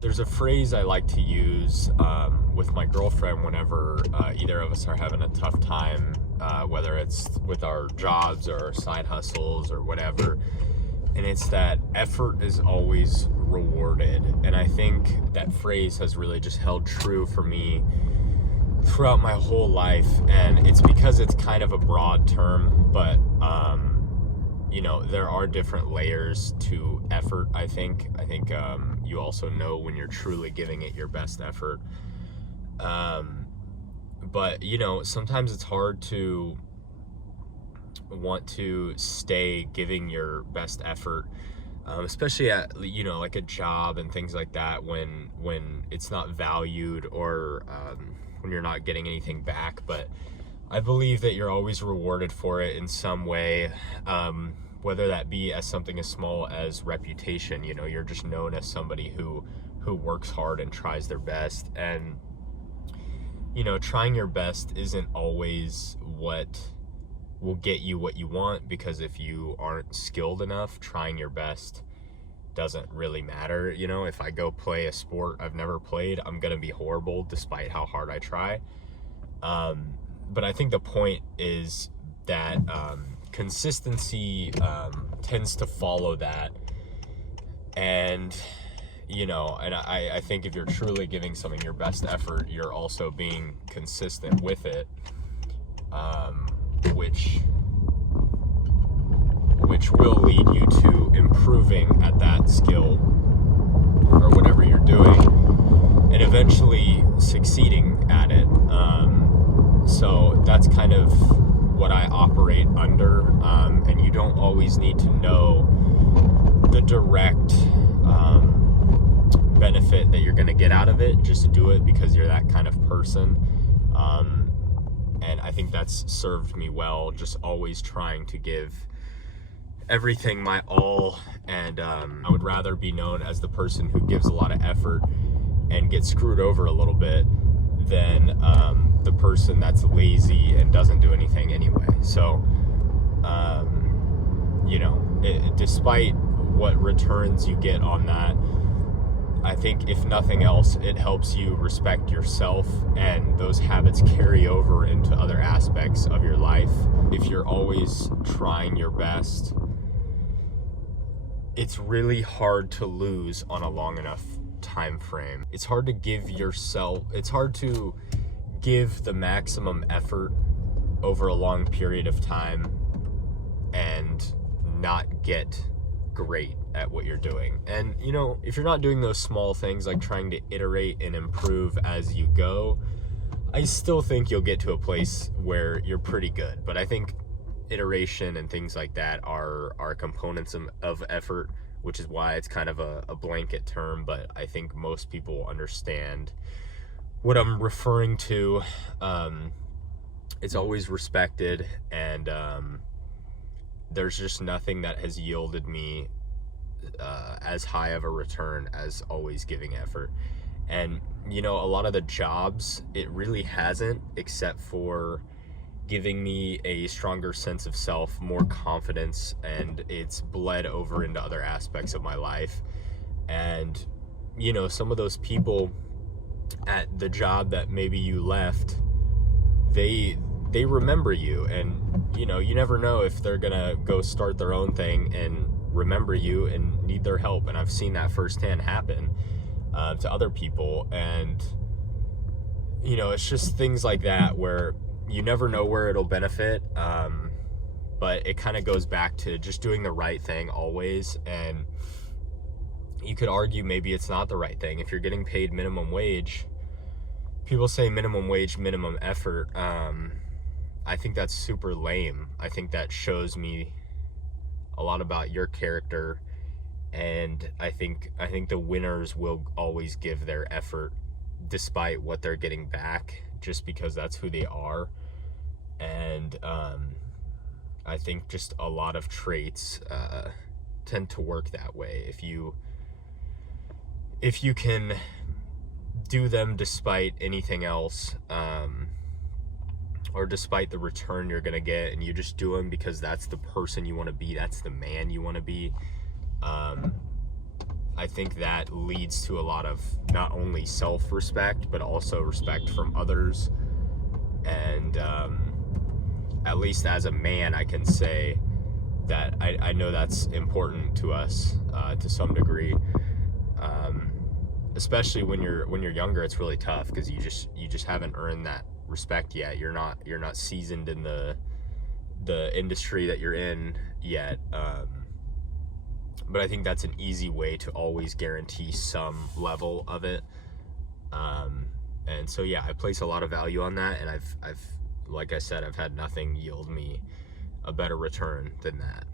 There's a phrase I like to use with my girlfriend whenever either of us are having a tough time, whether it's with our jobs or our side hustles or whatever. And it's that effort is always rewarded. And I think that phrase has really just held true for me throughout my whole life. And it's because it's kind of a broad term, but there are different layers to effort. I think you also know when you're truly giving it your best effort. But sometimes it's hard to want to stay giving your best effort, especially at like a job and things like that, when it's not valued, or when you're not getting anything back. But I believe that you're always rewarded for it in some way, whether that be as something as small as reputation. You're just known as somebody who works hard and tries their best. And trying your best isn't always what will get you what you want, because if you aren't skilled enough, trying your best doesn't really matter. If I go play a sport I've never played, I'm gonna be horrible despite how hard I try. But I think the point is that consistency tends to follow that. And I think if you're truly giving something your best effort, you're also being consistent with it, which will lead you to improving at that skill or whatever you're doing, and eventually succeeding at it. So that's kind of what I operate under, and you don't always need to know the direct benefit that you're going to get out of it. Just do it because you're that kind of person. And I think that's served me well, just always trying to give everything my all. And I would rather be known as the person who gives a lot of effort and gets screwed over a little bit than the person that's lazy and doesn't do anything anyway. So despite what returns you get on that, I think if nothing else, it helps you respect yourself, and those habits carry over into other aspects of your life. If you're always trying your best, it's really hard to lose on a long enough time frame. It's hard to give the maximum effort over a long period of time and not get great at what you're doing. And if you're not doing those small things like trying to iterate and improve as you go, I still think you'll get to a place where you're pretty good. But I think iteration and things like that are components of effort, which is why it's kind of a blanket term. But I think most people understand what I'm referring to. It's always respected, and there's just nothing that has yielded me as high of a return as always giving effort. And a lot of the jobs, it really hasn't, except for giving me a stronger sense of self, more confidence, and it's bled over into other aspects of my life. And some of those people at the job that maybe you left, they remember you, and you never know if they're gonna go start their own thing and remember you and need their help. And I've seen that firsthand happen to other people. And it's just things like that where you never know where it'll benefit, but it kind of goes back to just doing the right thing always. And you could argue maybe it's not the right thing. If you're getting paid minimum wage, people say minimum wage, minimum effort. I think that's super lame. I think that shows me a lot about your character, and I think the winners will always give their effort despite what they're getting back, just because that's who they are. And I think just a lot of traits tend to work that way. If you can do them despite anything else, or despite the return you're gonna get, and you just do them because that's the person you want to be, that's the man you want to be, I think that leads to a lot of not only self-respect, but also respect from others. And at least as a man, I can say that I know that's important to us to some degree. Especially when you're younger, it's really tough because you just haven't earned that respect yet. You're not seasoned in the industry that you're in yet. But I think that's an easy way to always guarantee some level of it. And so yeah, I place a lot of value on that, and I've like I said, I've had nothing yield me a better return than that.